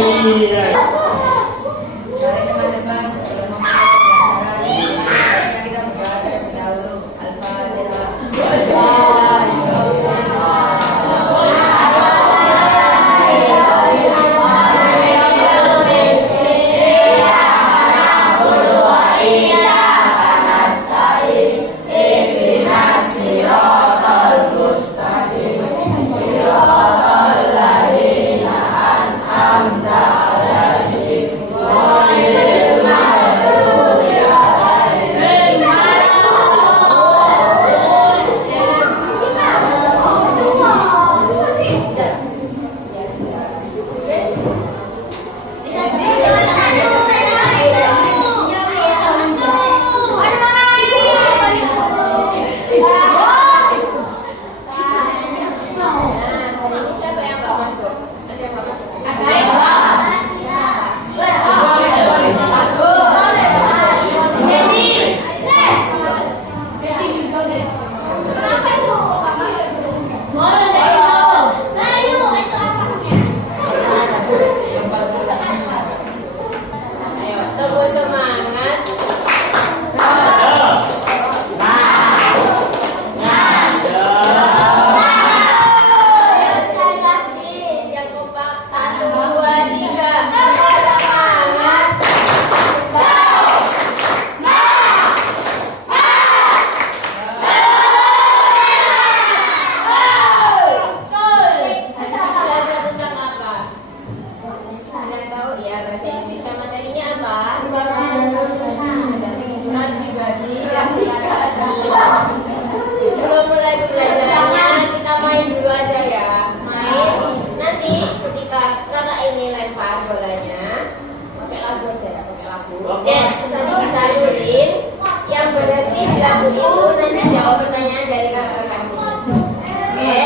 Mari teman-teman sebelum memulai pembelajaran kita berdoa terlebih dahulu. Al-Fatihah. Sebelum mulai pembelajarannya kita main dulu aja ya. Main. Nanti ketika kakak ini lempar bolanya, pakai lagu aja, pakai lagu. Oke. Nanti disalurin. Yang berarti di lagu itu nanti jawab pertanyaan dari kakak kasih. Oke.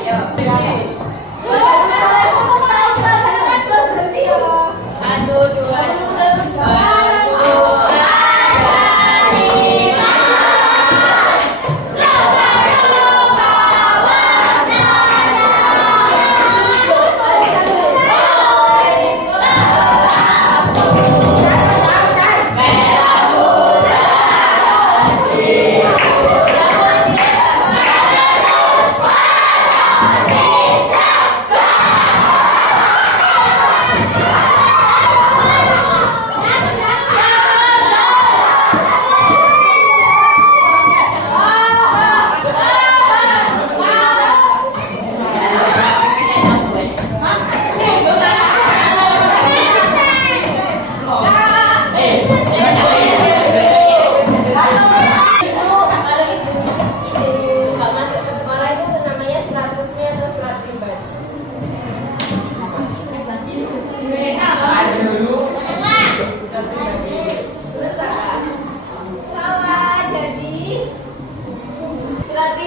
Yuk. Satu, dua, tiga.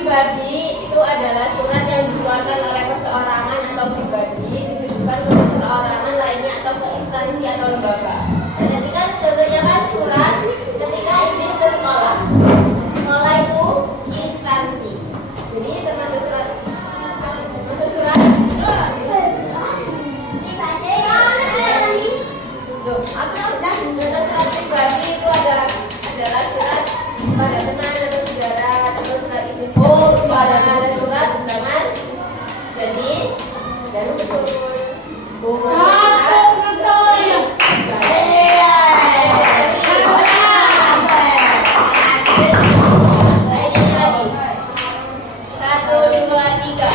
Pribadi itu adalah surat yang dikeluarkan oleh perseorangan atau pribadi ditujukan ke perseorangan lainnya atau ke instansi atau lembaga. Dan ketika contohnya kan surat ketika izin ke sekolah. Sekolah itu instansi. Jadi termasuk surat. Surat pribadi itu adalah surat pada teman atau saudara atau surat izin. Ada surat undangan. Jadi dan betul. Satu, dua, tiga.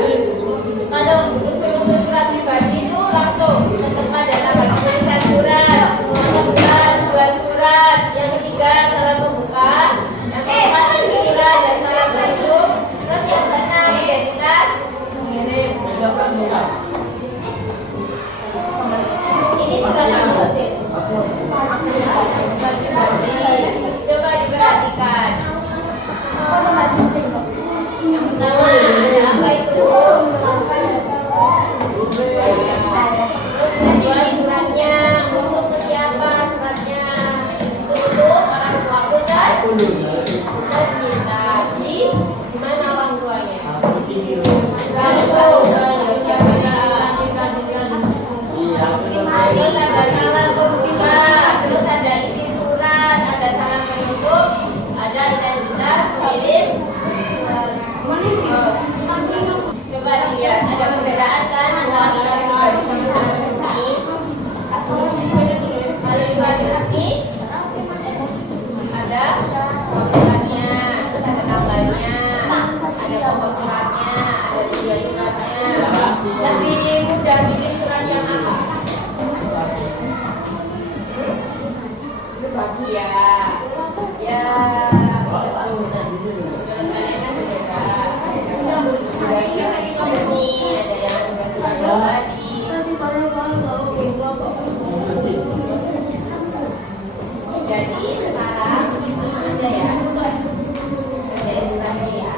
Kalau unsur-unsur surat pribadi itu langsung tetap pada tanggal penulisan surat, buat surat, yang ketiga salam pembuka, yang keempat isi surat dan salam penutup, terus yang keenam identitas pengirim. Ini surat yang penting. Coba diperhatikan. Yang pertama ada apa itu? Terus kedua suratnya untuk siapa suratnya? Untuk orang tua dan kita di mana orang tuanya? Terus ada salam pembuka, terus ada isi surat, ada salam penutup, ada identitas pengirim. Coba dilihat, ada perbedaan kan antara surat pribadi sama surat resmi. Kalau surat resmi ada suratnya, terus ada tanggalnya, ada pokok suratnya, ada tujuan suratnya. Lebih mudah pilih surat yang apa? Ya, ya, betul. Kalau kalian kan berbeda. Ada yang resmi, ada yang surat pribadi. Jadi sekarang ada ya, ada suratnya ya.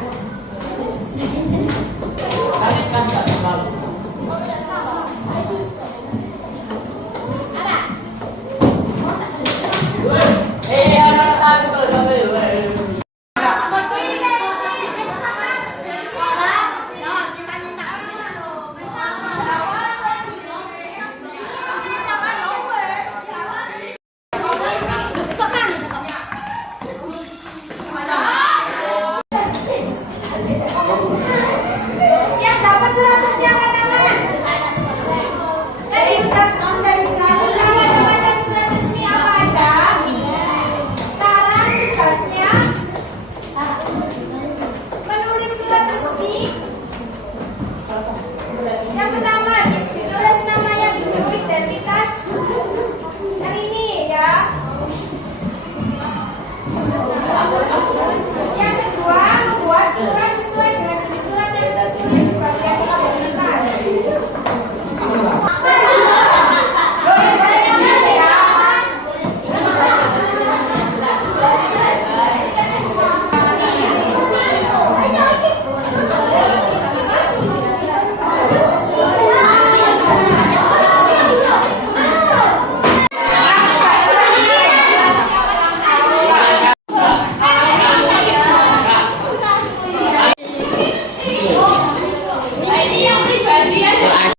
Yang dapat 100 yang angkat tangan. Tadi udah dari 100 yang macam-macam surat resmi apa aja? Sekarang tugasnya menulis surat resmi. Yang pertama ditulis namanya dulu, identitas. Yang ini ya. Yang kedua membuat surat sesuai dengan jenis surat yang ditulis di bagian identitas. Ini yang pribadi ya.